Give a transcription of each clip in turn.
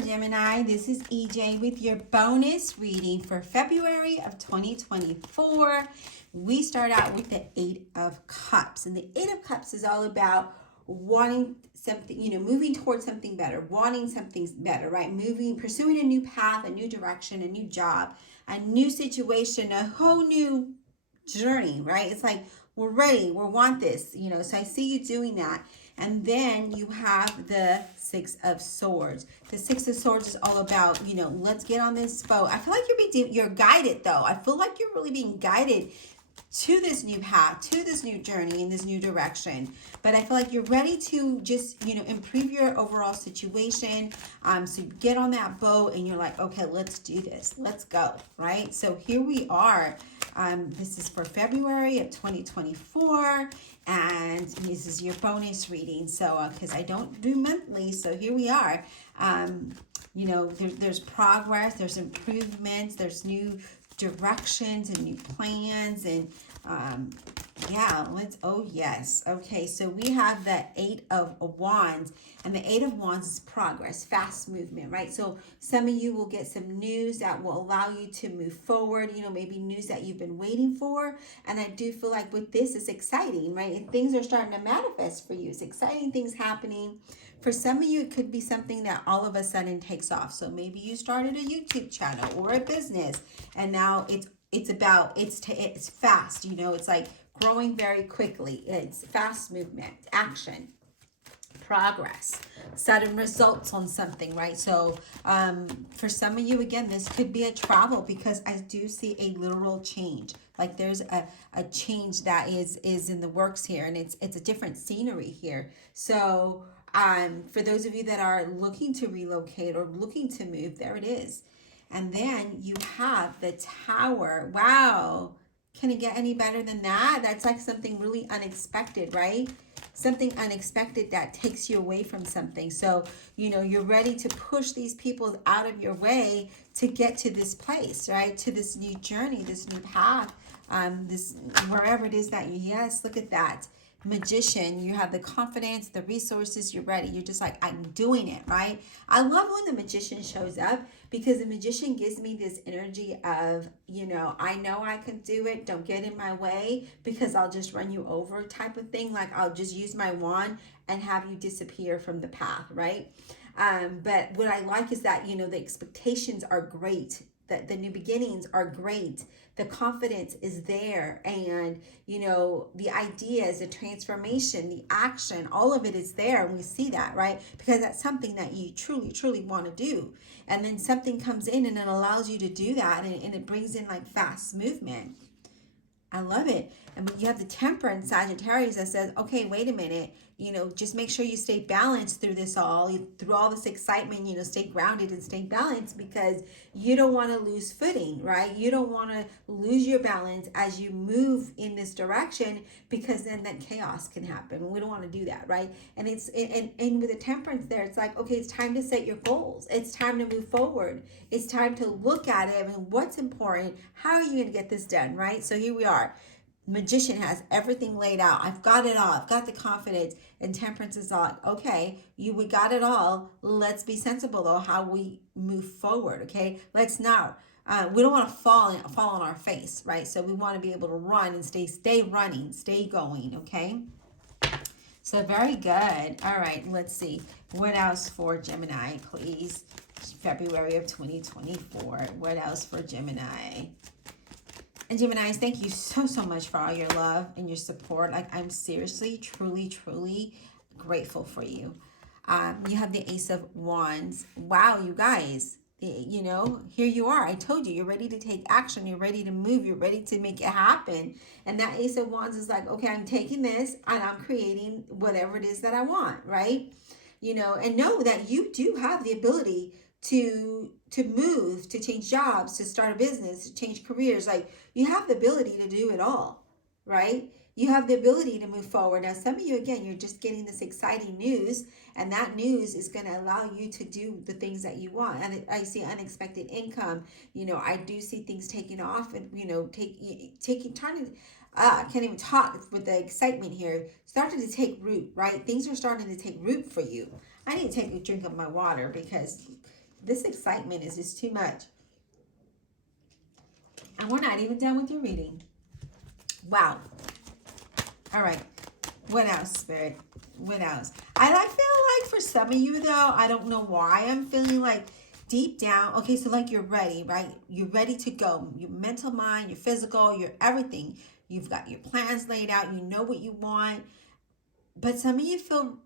Gemini. This is EJ with your bonus reading for February of 2024. We start out with the Eight of Cups. And the Eight of Cups is all about wanting something, moving towards something better, wanting something better, right? Pursuing a new path, a new direction, a new job, a new situation, a whole new journey, right? It's like we're ready, we want this, so I see you doing that. And then you have the Six of Swords. The Six of Swords is all about, let's get on this boat. I feel like you're guided though. I feel like you're really being guided to this new path, to this new journey, in this new direction. But I feel like you're ready to just, improve your overall situation. So you get on that boat and you're like, okay, let's do this. Let's go, right? So here we are. This is for February of 2024. And this is your bonus reading. So, because I don't do monthly, so here we are. There's progress, there's improvements, there's new directions and new plans, and oh yes. Okay, so we have the Eight of Wands, and the Eight of Wands is progress, fast movement, right? So some of you will get some news that will allow you to move forward, maybe news that you've been waiting for. And I do feel like with this, it's exciting, right? And things are starting to manifest for you. It's exciting things happening. For some of you, it could be something that all of a sudden takes off. So maybe you started a YouTube channel or a business, and now it's fast, it's like growing very quickly. It's fast movement, action, progress, sudden results on something, right? So for some of you, again, this could be a travel, because I do see a literal change. Like there's a change that is in the works here, and it's a different scenery here. So for those of you that are looking to relocate or looking to move, there it is. And then you have the Tower. Wow. Can it get any better than that? That's like something really unexpected, right? Something unexpected that takes you away from something. So, you're ready to push these people out of your way to get to this place, right? To this new journey, this new path, this wherever it is that yes, look at that. Magician, you have the confidence, the resources, you're ready. You're just like, I'm doing it, right? I love when the Magician shows up, because the Magician gives me this energy of, I know I can do it. Don't get in my way, because I'll just run you over type of thing. Like I'll just use my wand and have you disappear from the path, right? But what I like is that, the expectations are great. The new beginnings are great. The confidence is there, and the ideas, the transformation, the action, all of it is there, and we see that, right? Because that's something that you truly want to do. And then something comes in and it allows you to do that, and it brings in like fast movement. I love it. And you have the Temperance, Sagittarius, that says, okay, wait a minute, just make sure you stay balanced through this through all this excitement, stay grounded and stay balanced, because you don't want to lose footing, right? You don't want to lose your balance as you move in this direction, because then that chaos can happen. We don't want to do that, right? And and with the Temperance there, it's like, okay, it's time to set your goals. It's time to move forward. It's time to look at it and what's important. How are you going to get this done, right? So here we are. Magician has everything laid out. I've got it all. I've got the confidence. And Temperance is like, okay, we got it all. Let's be sensible though how we move forward. Okay, let's not. We don't want to fall on our face, right? So we want to be able to run and stay running, stay going. Okay. So very good. All right, let's see. What else for Gemini, please? February of 2024. What else for Gemini? And Geminis, thank you so much for all your love and your support. Like, I'm seriously, truly grateful for you. You have the Ace of Wands. Wow, you guys, here you are. I told you, you're ready to take action. You're ready to move. You're ready to make it happen. And that Ace of Wands is like, okay, I'm taking this and I'm creating whatever it is that I want, right? And know that you do have the ability to move, to change jobs, to start a business, to change careers. Like, you have the ability to do it all, right? You have the ability to move forward. Now, some of you, again, you're just getting this exciting news, and that news is going to allow you to do the things that you want. And I see unexpected income. I do see things taking off, and I can't even talk with the excitement here. Starting to take root, right? Things are starting to take root for you. I need to take a drink of my water, because This excitement is just too much. And we're not even done with your reading. Wow. All right. What else, Spirit? What else? I feel like for some of you, though, I don't know why I'm feeling like deep down. Okay, so like you're ready, right? You're ready to go. Your mental mind, your physical, your everything. You've got your plans laid out. You know what you want. But some of you feel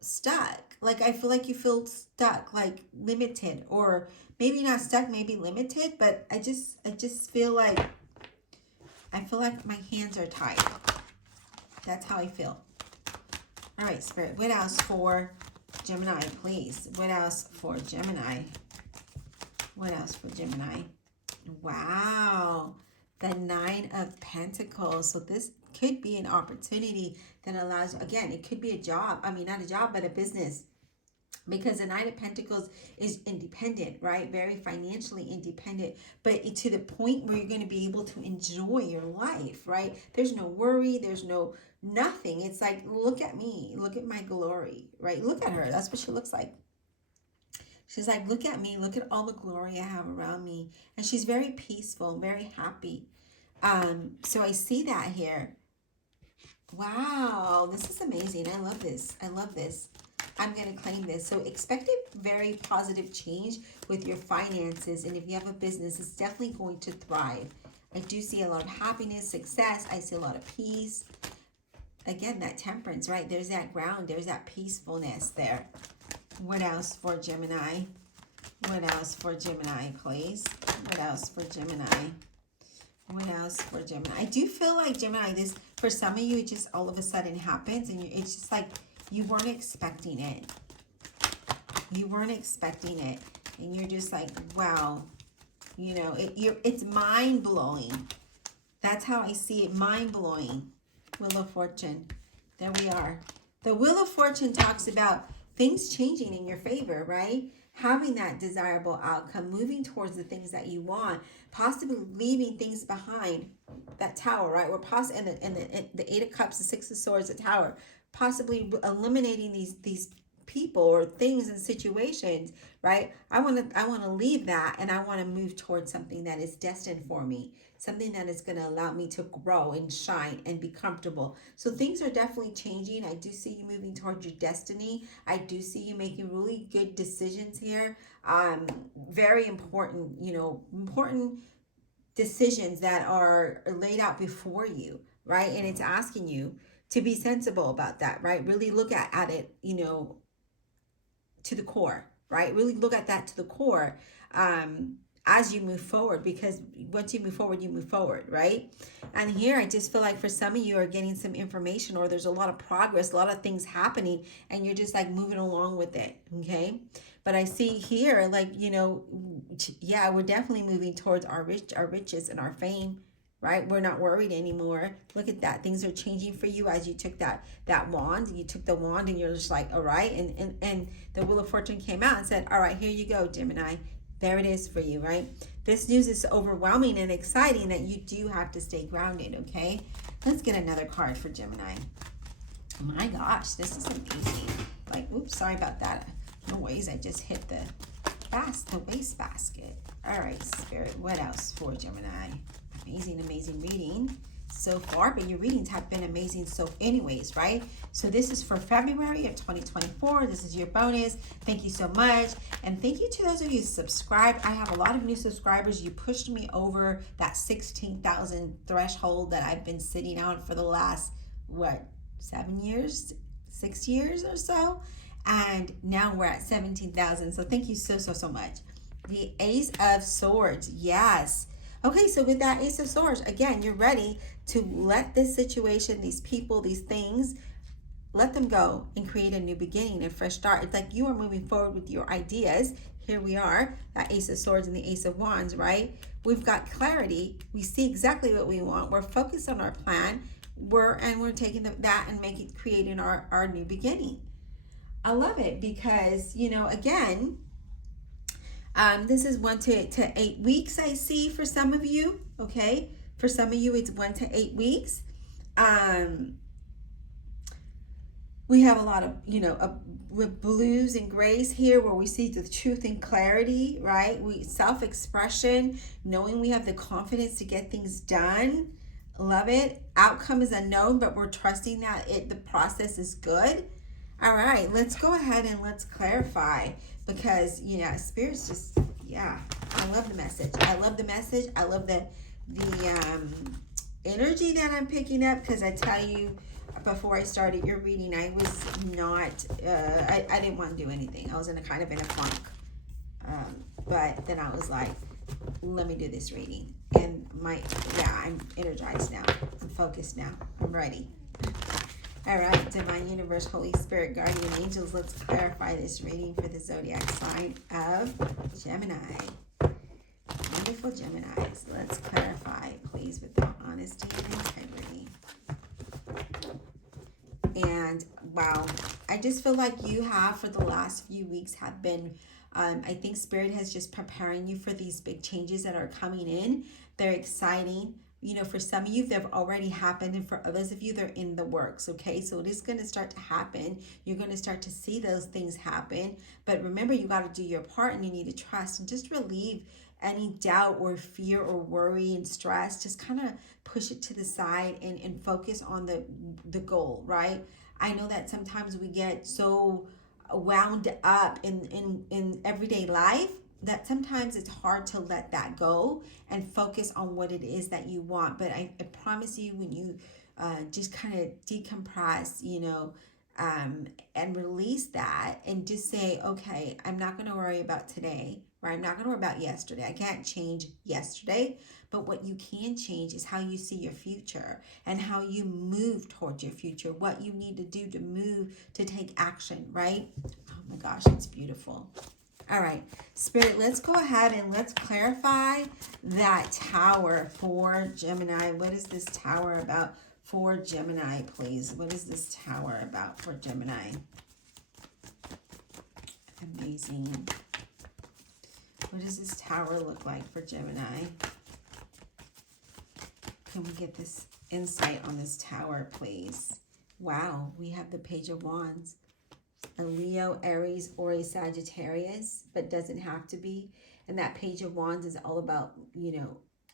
stuck. Like I feel like you feel stuck, like limited, or maybe not stuck, maybe limited. But I just feel like my hands are tied. That's how I feel. All right, Spirit. What else for Gemini, please? What else for Gemini? What else for Gemini? Wow. The Nine of Pentacles. So this could be an opportunity that allows, again, it could be a job. I mean, not a job, but a business. Because the Nine of Pentacles is independent, right? Very financially independent, but to the point where you're going to be able to enjoy your life, right? There's no worry. There's nothing. It's like, look at me. Look at my glory, right? Look at her. That's what she looks like. She's like, look at me. Look at all the glory I have around me. And she's very peaceful, very happy. So I see that here. Wow. This is amazing. I love this. I love this. I'm going to claim this. So expect a very positive change with your finances. And if you have a business, it's definitely going to thrive. I do see a lot of happiness, success. I see a lot of peace. Again, that temperance, right? There's that ground. There's that peacefulness there. What else for Gemini? What else for Gemini, please? What else for Gemini? What else for Gemini? I do feel like Gemini, this, for some of you, it just all of a sudden happens. And it's just like, you weren't expecting it. You weren't expecting it. And you're just like, wow. You know, it's mind-blowing. That's how I see it, mind-blowing. Wheel of Fortune. There we are. The Wheel of Fortune talks about things changing in your favor, right? Having that desirable outcome, moving towards the things that you want, possibly leaving things behind. That Tower, right? We're and the Eight of Cups, the Six of Swords, the Tower. Possibly eliminating these people or things and situations, right? I want to leave that, and I want to move towards something that is destined for me, something that is going to allow me to grow and shine and be comfortable. So things are definitely changing. I do see you moving towards your destiny. I do see you making really good decisions here. Very important, important decisions that are laid out before you, right? And it's asking you to be sensible about that, right? Really look at it, to the core, right? Really look at that to the core as you move forward, because once you move forward, right? And here, I just feel like for some of you are getting some information, or there's a lot of progress, a lot of things happening, and you're just like moving along with it, okay? But I see here, like, yeah, we're definitely moving towards our riches and our fame, right? We're not worried anymore. Look at that. Things are changing for you as you took that wand. You took the wand and you're just like, all right. And the Wheel of Fortune came out and said, all right, here you go, Gemini. There it is for you, right? This news is overwhelming and exciting that you do have to stay grounded, okay? Let's get another card for Gemini. Oh my gosh, this is amazing. Like, oops, sorry about that noise. I just hit the wastebasket. All right, Spirit, what else for Gemini? Amazing reading so far, but your readings have been amazing so anyways, right? So this is for February of 2024. This is your bonus. Thank you so much. And thank you to those of you who subscribed. I have a lot of new subscribers. You pushed me over that 16,000 threshold that I've been sitting on for the last, 7 years, 6 years or so. And now we're at 17,000. So thank you so much. The Ace of Swords. Yes. Okay, so with that Ace of Swords, again, you're ready to let this situation, these people, these things, let them go and create a new beginning, a fresh start. It's like you are moving forward with your ideas. Here we are, that Ace of Swords and the Ace of Wands, right? We've got clarity. We see exactly what we want. We're focused on our plan. We're taking that and creating our new beginning. I love it because, again, this is 1 to 8 weeks, I see, for some of you, okay? For some of you, it's 1 to 8 weeks. We have a lot of, with blues and grays here where we see the truth and clarity, right? We self-expression, knowing we have the confidence to get things done. Love it. Outcome is unknown, but we're trusting that the process is good. All right, let's go ahead and let's clarify because, Spirit's just, yeah, I love the message. I love the message. I love the energy that I'm picking up because I tell you, before I started your reading, I was not, I didn't want to do anything. I was in a funk. But then I was like, let me do this reading. And I'm energized now. I'm focused now. I'm ready. All right, Divine Universe, Holy Spirit, Guardian Angels, let's clarify this reading for the zodiac sign of Gemini. Wonderful Geminis. Let's clarify, please, with their honesty and integrity. And wow, I just feel like you have for the last few weeks have been, I think Spirit has just preparing you for these big changes that are coming in. They're exciting. For some of you, they've already happened. And for others of you, they're in the works. Okay, so it is going to start to happen. You're going to start to see those things happen. But remember, you got to do your part and you need to trust and just relieve any doubt or fear or worry and stress. Just kind of push it to the side and focus on the goal, right? I know that sometimes we get so wound up in everyday life that sometimes it's hard to let that go and focus on what it is that you want. But I promise you, when you just kind of decompress, and release that and just say, okay, I'm not going to worry about today, right? I'm not going to worry about yesterday. I can't change yesterday, but what you can change is how you see your future and how you move towards your future, what you need to do to move, to take action, right? Oh my gosh, it's beautiful. All right, Spirit, let's go ahead and let's clarify that tower for Gemini. What is this tower about for Gemini, please? What is this tower about for Gemini? Amazing. What does this tower look like for Gemini? Can we get this insight on this tower, please? Wow, we have the Page of Wands. A Leo, Aries, or a Sagittarius, but doesn't have to be. And that Page of Wands is all about,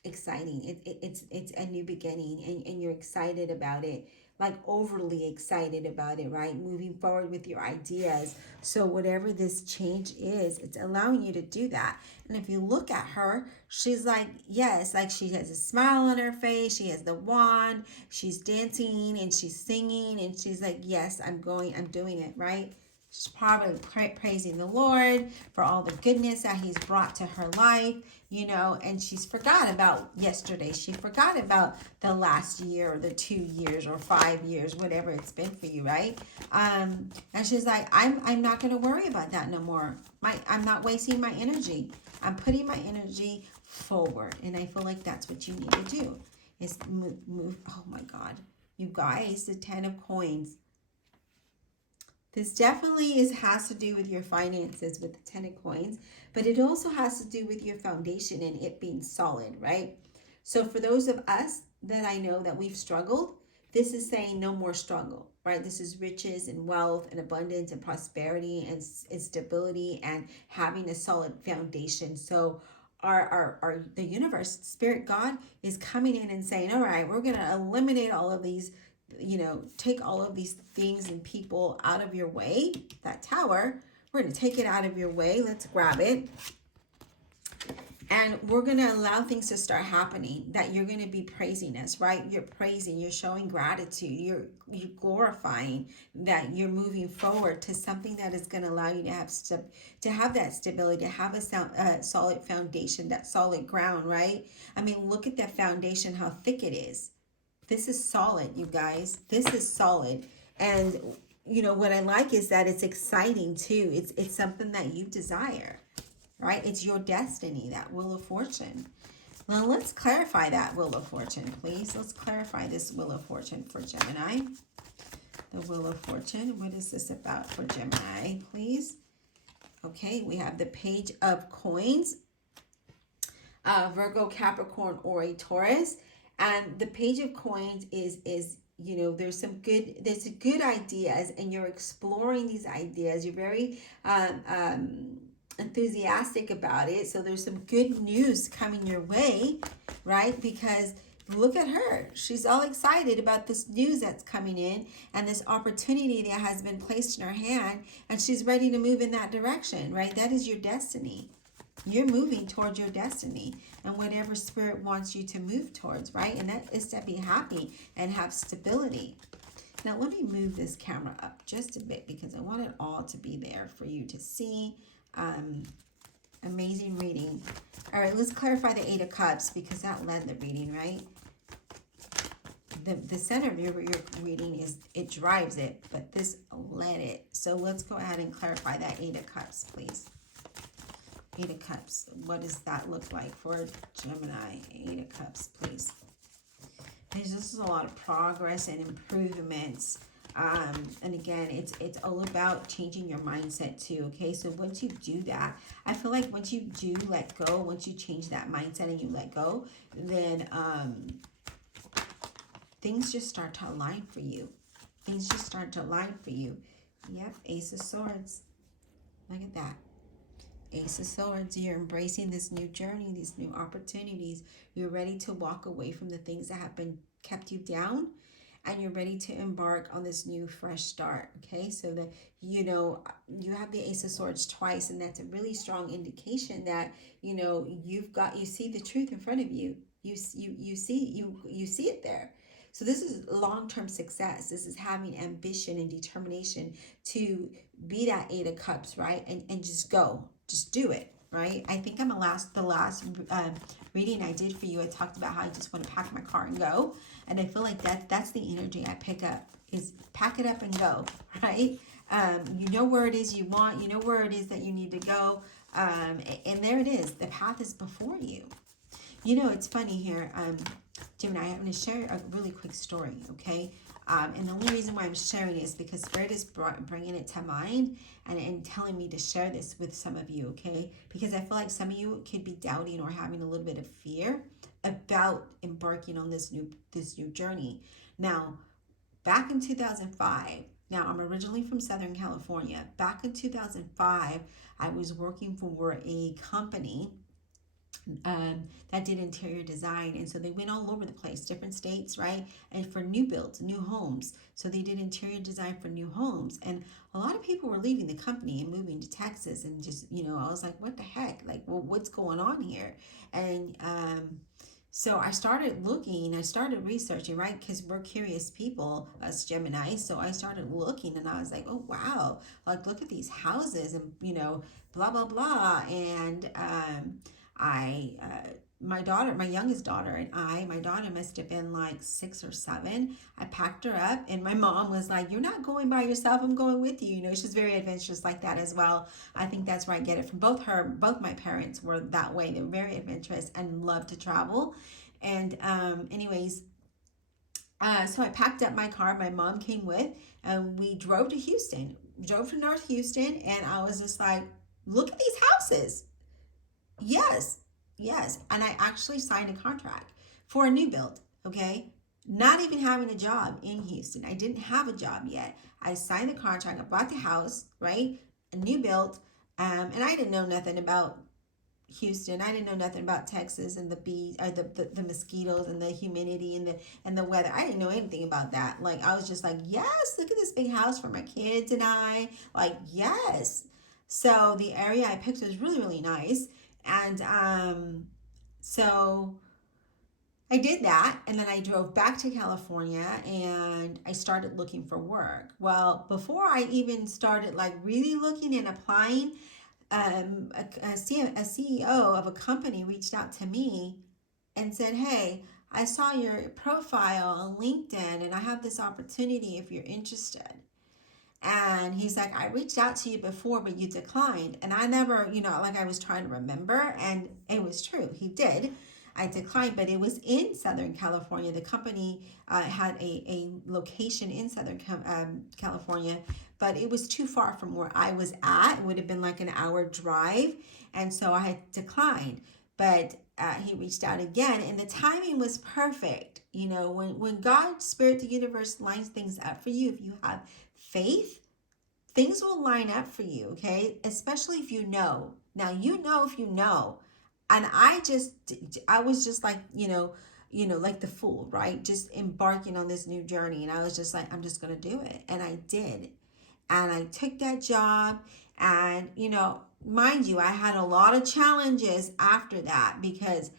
exciting. It's a new beginning, and you're excited about it, like overly excited about it, right? Moving forward with your ideas. So whatever this change is, it's allowing you to do that. And if you look at her, she's like, yes, like she has a smile on her face. She has the wand. She's dancing and she's singing, and she's like, yes, I'm doing it, right? She's probably praising the Lord for all the goodness that he's brought to her life, and she's forgot about yesterday. She forgot about the last year or the 2 years or 5 years, whatever it's been for you, right? And she's like, I'm not going to worry about that no more. I'm not wasting my energy. I'm putting my energy forward. And I feel like that's what you need to do is move. Oh my God, you guys, the 10 of Coins. This definitely has to do with your finances with the 10 of Coins, but it also has to do with your foundation and it being solid, right? So for those of us that I know that we've struggled, this is saying no more struggle, right? This is riches and wealth and abundance and prosperity and stability and having a solid foundation. So the universe, Spirit, God is coming in and saying, all right, we're going to eliminate all of these, take all of these things and people out of your way. That tower, we're going to take it out of your way. Let's grab it. And we're going to allow things to start happening, that you're going to be praising us, right? You're praising, you're showing gratitude, you're glorifying that you're moving forward to something that is going to allow you to have that stability, to have a solid foundation, that solid ground, right? I mean, look at that foundation, how thick it is. This is solid, you guys. This is solid. And, what I like is that it's exciting, too. It's something that you desire, right? It's your destiny, that Wheel of Fortune. Well, let's clarify that Wheel of Fortune, please. Let's clarify this Wheel of Fortune for Gemini. The Wheel of Fortune. What is this about for Gemini, please? Okay, we have the Page of Coins. Virgo, Capricorn, or a Taurus. And the Page of Coins is you know, there's good ideas, and you're exploring these ideas. You're very enthusiastic about it. So there's some good news coming your way, right? Because look at her. She's all excited about this news that's coming in and this opportunity that has been placed in her hand, and she's ready to move in that direction, right? That is your destiny. You're moving towards your destiny and whatever spirit wants you to move towards, right? And that is to be happy and have stability. Now, let me move this camera up just a bit because I want it all to be there for you to see. Amazing reading. All right, let's clarify the Eight of Cups because that led the reading, right? The center of your reading is, it drives it, but this led it. So let's go ahead and clarify that Eight of Cups, please. Eight of Cups. What does that look like for Gemini? Eight of Cups, please. This is a lot of progress and improvements. And again, it's all about changing your mindset too, okay? So once you do that, I feel like once you do let go, once you change that mindset and you let go, then things just start to align for you. Things just start to align for you. Yep, Ace of Swords. Look at that. Ace of Swords. You're embracing this new journey, these new opportunities. You're ready to walk away from the things that have been kept you down, and you're ready to embark on this new fresh start, okay? So that, you know, you have the Ace of Swords twice, and that's a really strong indication that, you know, you see the truth in front of you. You see it there. So this is long-term success. This is having ambition and determination to be that Eight of Cups, right? And just go. Just do it, right? I think the last reading I did for you, I talked about how I just want to pack my car and go. And I feel like that's the energy I pick up, is pack it up and go, right? You know where it is you want. You know where it is that you need to go. And there it is. The path is before you. You know, it's funny here, Gemini, I'm going to share a really quick story, okay? And the only reason why I'm sharing it is because Spirit is bringing it to mind and telling me to share this with some of you, okay? Because I feel like some of you could be doubting or having a little bit of fear about embarking on this new journey. Now, back in 2005, now I'm originally from Southern California. Back in 2005, I was working for a company that did interior design, and so they went all over the place, different states, right? And for new builds, new homes. So they did interior design for new homes, and a lot of people were leaving the company and moving to Texas, and just, you know, I was like, what the heck? Like, well, what's going on here? And so I started looking, I started researching, right? Because we're curious people, us Gemini. So I started looking, and I was like, oh, wow. Like, look at these houses, and, you know, blah, blah, blah. And my youngest daughter and my daughter must have been like 6 or 7. I packed her up, and my mom was like, you're not going by yourself, I'm going with you. You know, she's very adventurous like that as well. I think that's where I get it from. Both my parents were that way. They were very adventurous and loved to travel. And anyways, so I packed up my car, my mom came with, and we drove to North Houston, and I was just like, look at these houses. Yes. And I actually signed a contract for a new build, okay? Not even having a job in Houston. I didn't have a job yet. I signed the contract. I bought the house, right? A new build. And I didn't know nothing about Houston. I didn't know nothing about Texas and the bees, or the mosquitoes and the humidity and the weather. I didn't know anything about that. Like, I was just like, yes, look at this big house for my kids and I. Like, yes. So the area I picked was really, really nice. And so I did that, and then I drove back to California, and I started looking for work. Well, before I even started like really looking and applying, a CEO of a company reached out to me and said, hey, I saw your profile on LinkedIn, and I have this opportunity if you're interested. And he's like, I reached out to you before, but you declined. And I never, you know, like I was trying to remember, and it was true. He did. I declined, but it was in Southern California. The company had a location in Southern California, but it was too far from where I was at. It would have been like an hour drive. And so I had declined. But he reached out again, and the timing was perfect. You know, when God, Spirit, the universe lines things up for you, if you have faith, things will line up for you, okay? Especially if you know. Now, you know if you know. And I was just like, like the fool, right? Just embarking on this new journey. And I was just like, I'm just going to do it. And I did. And I took that job. And, mind you, I had a lot of challenges after that because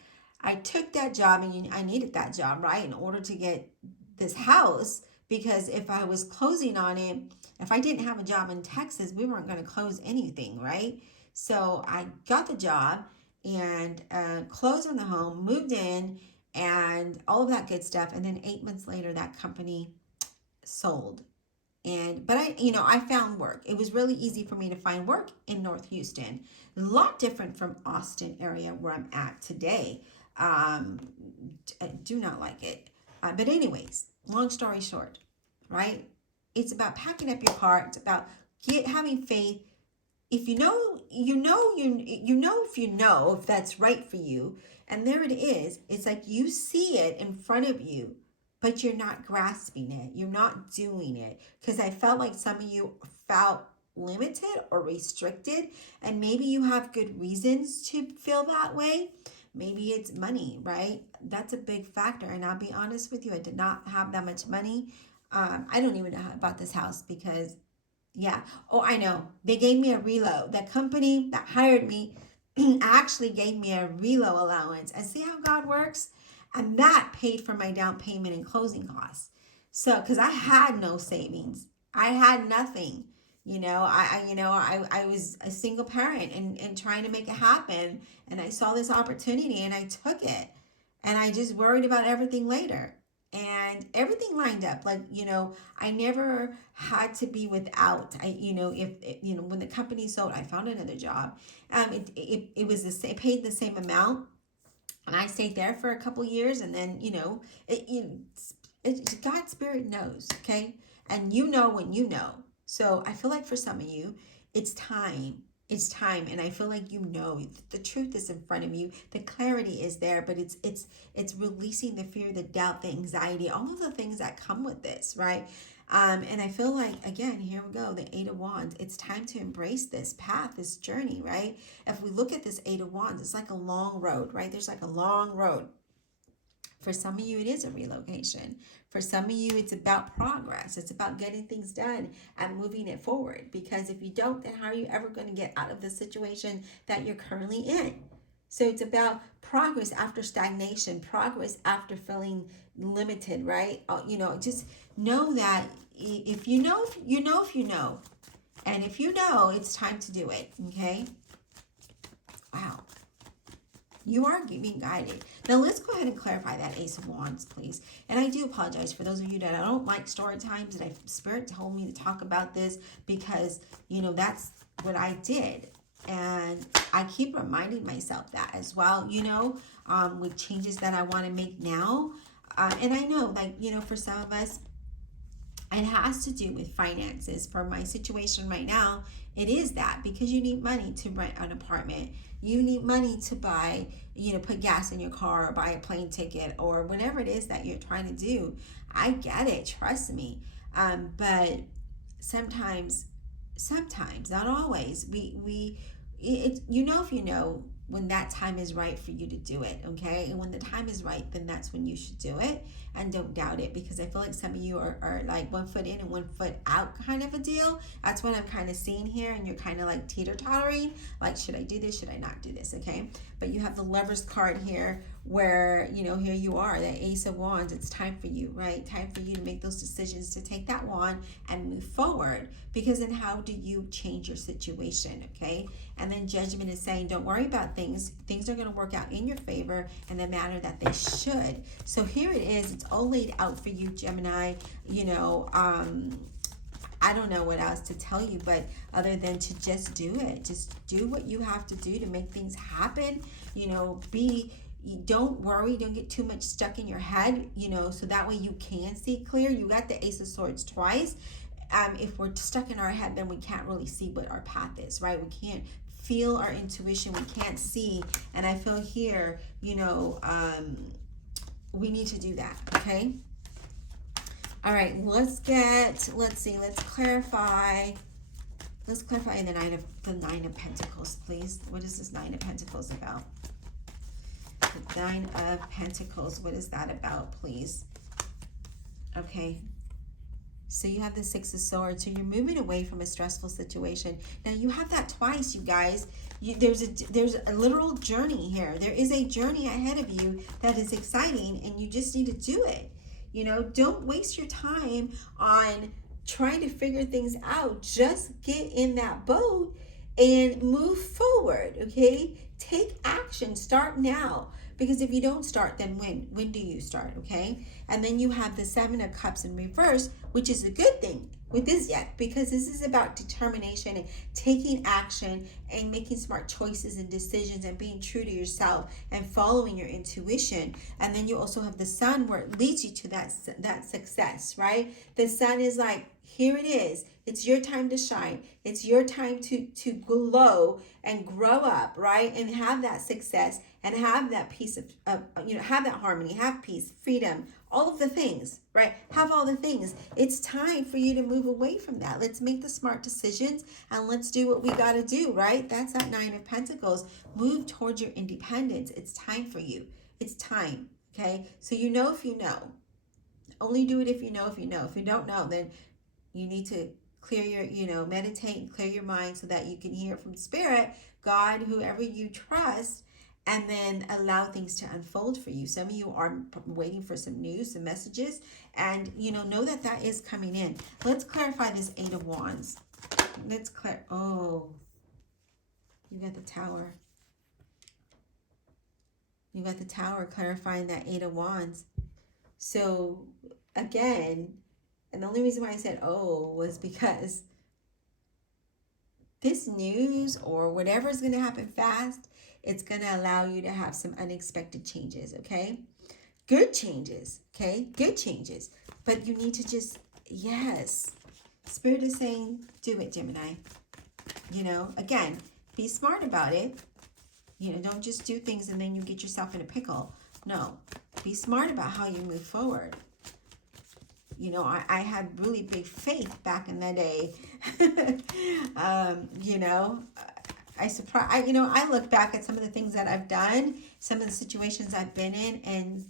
I took that job and I needed that job, right? In order to get this house. Because if I was closing on it, if I didn't have a job in Texas, we weren't going to close anything, right? So I got the job and closed on the home, moved in, and all of that good stuff. And then 8 months later, that company sold. But I found work. It was really easy for me to find work in North Houston. A lot different from Austin area where I'm at today. I do not like it. But anyways, long story short, right? It's about packing up your car. It's about having faith. If you know if that's right for you. And there it is. It's like you see it in front of you, but you're not grasping it. You're not doing it. Because I felt like some of you felt limited or restricted. And maybe you have good reasons to feel that way. Maybe it's money, right? That's a big factor. And I'll be honest with you, I did not have that much money. I don't even know how I bought this house because, yeah. Oh, I know. They gave me a reload. That company that hired me actually gave me a reload allowance. And see how God works? And that paid for my down payment and closing costs. So, because I had no savings. I had nothing. I was a single parent and trying to make it happen. And I saw this opportunity and I took it. And I just worried about everything later. And everything lined up. Like, I never had to be without. When the company sold, I found another job. It was the same, paid the same amount. And I stayed there for a couple years. And then, God's Spirit knows, okay? And you know when you know. So I feel like for some of you, it's time. It's time. And I feel like the truth is in front of you. The clarity is there, but it's releasing the fear, the doubt, the anxiety, all of the things that come with this, right? And I feel like, again, here we go, the Eight of Wands. It's time to embrace this path, this journey, right? If we look at this Eight of Wands, it's like a long road, right? There's like a long road. For some of you, it is a relocation. For some of you, it's about progress. It's about getting things done and moving it forward. Because if you don't, then how are you ever going to get out of the situation that you're currently in? So it's about progress after stagnation, progress after feeling limited, right? Just know that if you know. And if you know, it's time to do it, okay? Wow. You are being guided. Now, let's go ahead and clarify that Ace of Wands, please. And I do apologize for those of you that I don't like story times, that Spirit told me to talk about this because, that's what I did. And I keep reminding myself that as well, with changes that I want to make now. And I know, for some of us, it has to do with finances. For my situation right now, it is that because you need money to rent an apartment. You need money to buy, put gas in your car or buy a plane ticket or whatever it is that you're trying to do. I get it. Trust me. But sometimes, not always, if you know when that time is right for you to do it, okay? And when the time is right, then that's when you should do it. And don't doubt it, because I feel like some of you are like 1 foot in and 1 foot out kind of a deal. That's what I'm kind of seeing here. And you're kind of like teeter-tottering. Like, should I do this? Should I not do this? Okay. But you have the Lover's card here where, here you are, the Ace of Wands. It's time for you, right? Time for you to make those decisions, to take that wand and move forward. Because then how do you change your situation, okay? And then Judgment is saying, don't worry about things. Things are going to work out in your favor in the manner that they should. So here it is. It's all laid out for you, Gemini. I don't know what else to tell you, but other than to just do it. Just do what you have to do to make things happen. Don't worry, don't get too much stuck in your head, so that way you can see clear. You got the Ace of Swords twice. If we're stuck in our head, then we can't really see what our path is, right? We can't feel our intuition. We can't see. And I feel here, we need to do that, okay? All right, let's clarify. Let's clarify the Nine of Pentacles, please. What is this Nine of Pentacles about? The Nine of Pentacles, what is that about, please? Okay. So you have the Six of Swords. So you're moving away from a stressful situation. Now you have that twice, you guys. There's a literal journey here. There is a journey ahead of you that is exciting, and you just need to do it. You know, don't waste your time on trying to figure things out. Just get in that boat and move forward, okay? Take action. Start now. Because if you don't start, then when? When do you start, okay? And then you have the Seven of Cups in reverse, which is a good thing with this deck, because this is about determination and taking action and making smart choices and decisions and being true to yourself and following your intuition. And then you also have the Sun, where it leads you to that success, right? The Sun is like, here it is. It's your time to shine. It's your time to glow and grow up, right? And have that success and have that piece of have that harmony, have peace, freedom, all of the things, right? Have all the things. It's time for you to move away from that. Let's make the smart decisions and let's do what we got to do, right? That's that Nine of Pentacles. Move towards your independence. It's time for you. It's time, okay? So you know if you know. Only do it if you know if you know. If you don't know, then you need to clear your, meditate and clear your mind so that you can hear from Spirit, God, whoever you trust, and then allow things to unfold for you. Some of you are waiting for some news, some messages, and, know that that is coming in. Let's clarify this Eight of Wands. Oh, you got the Tower. You got the Tower clarifying that Eight of Wands. So, again, and the only reason why I said, oh, was because this news or whatever is going to happen fast, it's going to allow you to have some unexpected changes, okay? Good changes, okay? Good changes. But you need to just, yes. Spirit is saying, do it, Gemini. Again, be smart about it. Don't just do things and then you get yourself in a pickle. No, be smart about how you move forward. I had really big faith back in the day. I look back at some of the things that I've done, some of the situations I've been in, and,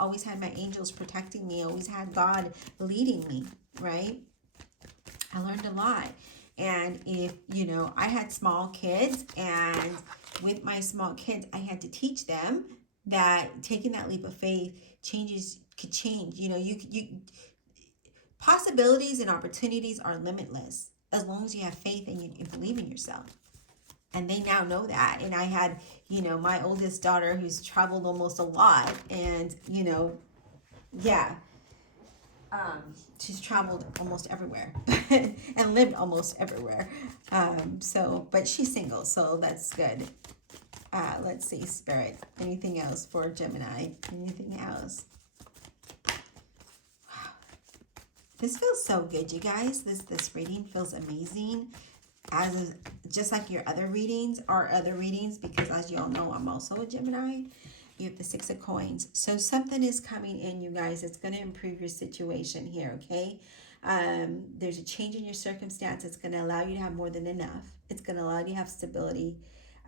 always had my angels protecting me, always had God leading me, right? I learned a lot. And if, I had small kids, and with my small kids, I had to teach them that taking that leap of faith could change. Possibilities and opportunities are limitless as long as you have faith and you believe in yourself. And they now know that. And I had, my oldest daughter who's traveled almost a lot. And, she's traveled almost everywhere and lived almost everywhere. But she's single, so that's good. Let's see, Spirit. Anything else for Gemini? Anything else? This feels so good, you guys. This reading feels amazing. Just like your other readings, because as you all know, I'm also a Gemini. You have the Six of Coins. So something is coming in, you guys. It's going to improve your situation here, okay? There's a change in your circumstance. It's going to allow you to have more than enough. It's going to allow you to have stability.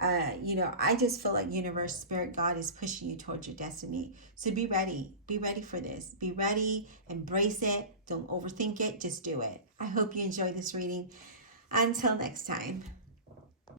I just feel like universe, Spirit, God is pushing you towards your destiny. So be ready. Be ready for this. Be ready. Embrace it. Don't overthink it. Just do it. I hope you enjoy this reading. Until next time.